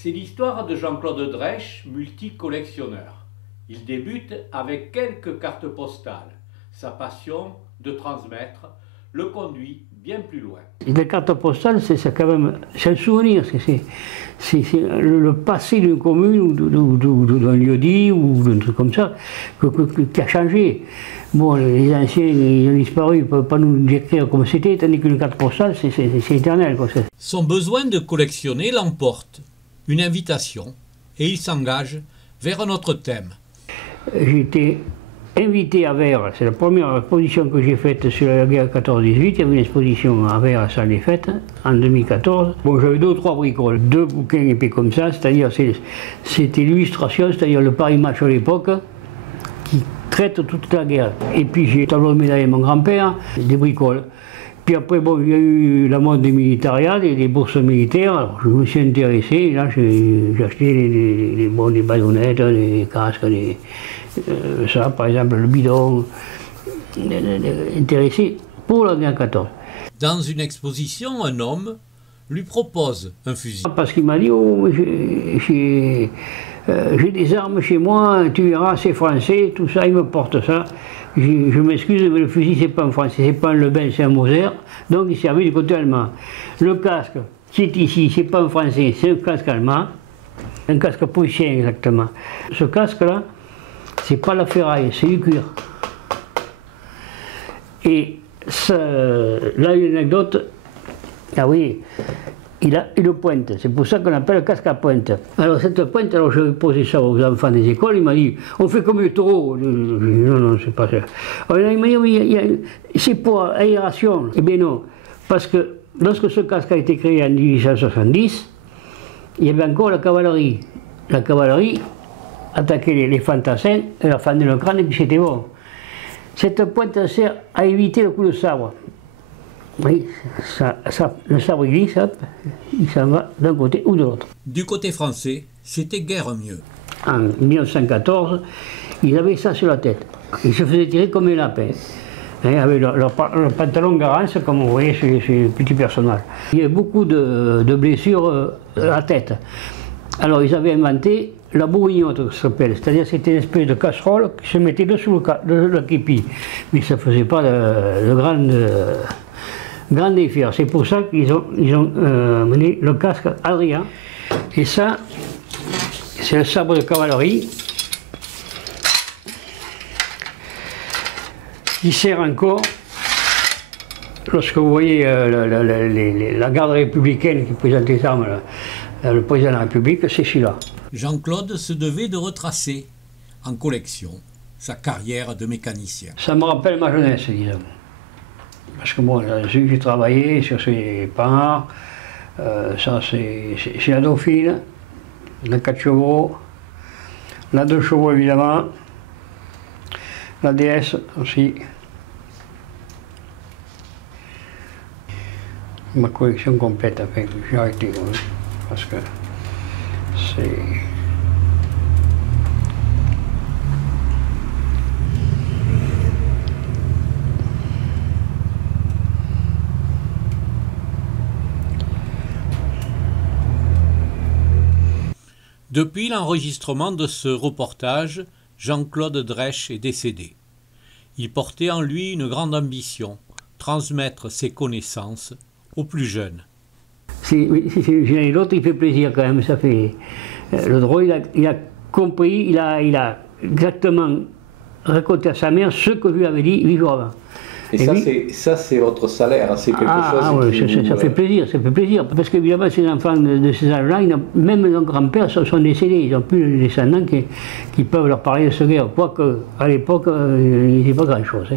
C'est l'histoire de Jean-Claude Dresch, multicollectionneur. Il débute avec quelques cartes postales. Sa passion de transmettre le conduit bien plus loin. Les cartes postales, c'est quand même un souvenir, c'est le passé d'une commune ou d'un lieu-dit ou d'un truc comme ça qui a changé. Bon, les anciens, ils ont disparu, ils ne peuvent pas nous décrire comme c'était, tandis qu'une carte postale, c'est éternel, quoi. Son besoin de collectionner l'emporte. Une invitation, et il s'engage vers un autre thème. J'ai été invité à Vert, c'est la première exposition que j'ai faite sur la guerre 14-18, il y avait une exposition à Vert à la salle des fêtes, en 2014. Bon, j'avais 2 ou 3 bricoles, 2 bouquins épais comme ça, c'est-à-dire c'était l'illustration, c'est-à-dire le Paris Match à l'époque, qui traite toute la guerre. Et puis j'ai le tableau de médaille de mon grand-père, des bricoles. Puis après, bon, il y a eu la mode des militariats, des bourses militaires, alors je me suis intéressé, et là j'ai acheté des baïonnettes, des casques, ça par exemple, le bidon, intéressé pour la guerre 14. Dans une exposition, un homme lui propose un fusil. Parce qu'il m'a dit, oh, j'ai des armes chez moi, tu verras, c'est français, tout ça, il me porte ça. Je m'excuse, mais le fusil, c'est pas un français, c'est pas un Lebel, c'est un Moser, donc il servait du côté allemand. Le casque qui est ici, c'est pas un français, c'est un casque allemand, un casque prussien exactement. Ce casque-là, c'est pas la ferraille, c'est du cuir. Et ça, là, une anecdote, ah oui, il a une pointe, c'est pour ça qu'on appelle le casque à pointe. Alors cette pointe, alors je posais ça aux enfants des écoles, il m'a dit, on fait comme les taureaux. Je dis, non, c'est pas ça. Alors il m'a dit, oui, c'est pour aération. Eh bien non, parce que lorsque ce casque a été créé en 1870, il y avait encore la cavalerie. La cavalerie attaquait les fantassins, elle a fendu le crâne et puis c'était bon. Cette pointe sert à éviter le coup de sabre. Oui, le sabre glisse, hop, il s'en va d'un côté ou de l'autre. Du côté français, c'était guère mieux. En 1914, ils avaient ça sur la tête. Ils se faisaient tirer comme un lapin, avec leur pantalon garance, comme vous voyez chez les petits personnages. Il y avait beaucoup de blessures à la tête. Alors ils avaient inventé la bourguignotte, ça s'appelle, c'est-à-dire c'était une espèce de casserole qui se mettait dessous le képi. Mais ça ne faisait pas de grande effet. C'est pour ça qu'ils ont mené le casque Adrien. Et ça, c'est le sabre de cavalerie qui sert encore lorsque vous voyez la garde républicaine qui présente les armes, le président de la République, c'est celui-là. Jean-Claude se devait de retracer en collection sa carrière de mécanicien. Ça me rappelle ma jeunesse, disons. Parce que bon, j'ai travaillé sur ces panards, ça c'est la Dauphine, la 4 chevaux, la 2 chevaux évidemment, la DS aussi. Ma collection complète, enfin, j'ai arrêté, parce que c'est... Depuis l'enregistrement de ce reportage, Jean-Claude Dresch est décédé. Il portait en lui une grande ambition, transmettre ses connaissances aux plus jeunes. C'est une anecdote qui fait plaisir quand même, ça fait... Le drôle, il a compris, il a exactement raconté à sa mère ce que lui avait dit 8 jours avant. Et ça, c'est votre salaire, c'est quelque chose oui, qui ça fait plaisir, parce qu'évidemment, ces enfants de ces âges-là, même leurs grands-pères sont décédés, ils n'ont plus de descendants qui peuvent leur parler de ce guerre, quoique à l'époque, il n'y avait pas grand-chose.